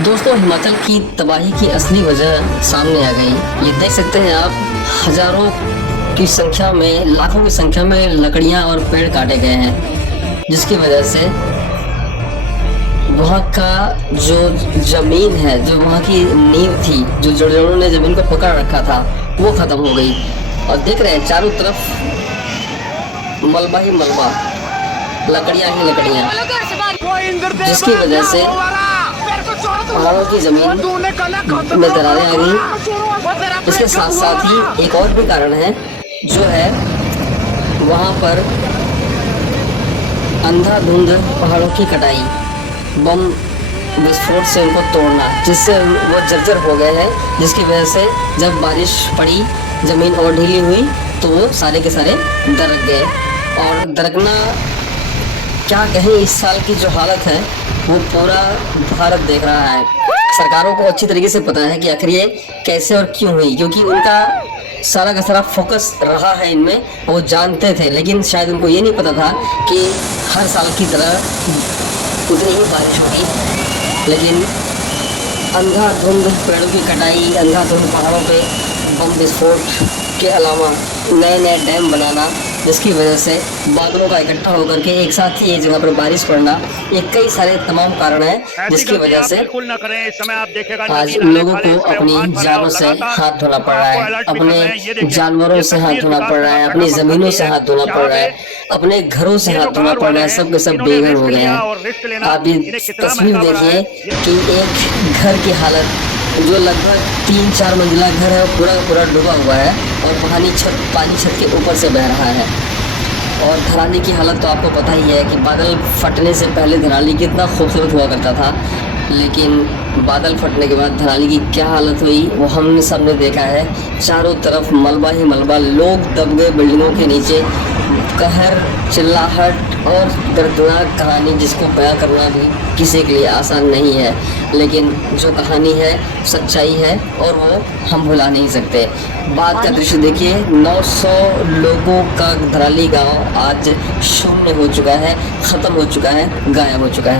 दोस्तों, हिमाचल की तबाही की असली वजह सामने आ गई। ये देख सकते हैं आप, हजारों की संख्या में, लाखों की संख्या में लकड़ियां और पेड़ काटे गए हैं, जिसकी वजह से वहाँ का जो जमीन है, जो वहाँ की नींव थी, जो जड़ों ने जमीन को पकड़ रखा था, वो खत्म हो गई। और देख रहे हैं चारों तरफ मलबा ही मलबा, लकड़ियां ही लकड़ियां, जिसकी वजह से पहाड़ों की जमीन में दरारें आ गई। इसके साथ साथ ही एक और भी कारण है, जो है वहाँ पर अंधाधुंध पहाड़ों की कटाई, बम विस्फोट से उनको तोड़ना, जिससे वो जर्जर हो गए हैं, जिसकी वजह से जब बारिश पड़ी, ज़मीन और ढीली हुई, तो वो सारे के सारे दरक गए। और दरकना क्या कहें, इस साल की जो हालत है वो पूरा भारत देख रहा है। सरकारों को अच्छी तरीके से पता है कि आखिर ये कैसे और क्यों हुई, क्योंकि उनका सारा का सारा फोकस रहा है इनमें, वो जानते थे। लेकिन शायद उनको ये नहीं पता था कि हर साल की तरह उतनी ही बारिश होगी। लेकिन अंधाधुंध पेड़ों की कटाई, अंधाधुंध पहाड़ों पे बम विस्फोट के अलावा नए नए डैम बनाना, जिसकी वजह से बादलों का इकट्ठा होकर के एक साथ ही एक जगह पर बारिश पड़ना, ये कई सारे तमाम कारण हैं, जिसकी वजह से आज लोगों को अपनी जानों से हाथ धोना पड़ रहा है, अपने जानवरों से हाथ धोना पड़ रहा है, अपनी ज़मीनों से हाथ धोना पड़ रहा है, अपने घरों से हाथ धोना पड़ रहा है। सब के सब बेघर हो गए हैं। आप ये तस्वीर देखिए कि एक घर की हालत, जो लगभग 3-4 मंजिला घर है, पूरा पूरा डूबा हुआ है और पानी छत के ऊपर से बह रहा है। और धराली की हालत तो आपको पता ही है कि बादल फटने से पहले धराली कितना खूबसूरत हुआ करता था, लेकिन बादल फटने के बाद धराली की क्या हालत हुई वो हमने सबने देखा है। चारों तरफ मलबा ही मलबा, लोग दब गए बिल्डिंगों के नीचे। कहर, चिल्लाहट और दर्दनाक कहानी, जिसको बयां करना भी किसी के लिए आसान नहीं है, लेकिन जो कहानी है सच्चाई है और वो हम भुला नहीं सकते। बाद का दृश्य देखिए, 900 लोगों का धराली गांव आज शून्य हो चुका है, ख़त्म हो चुका है, गायब हो चुका है।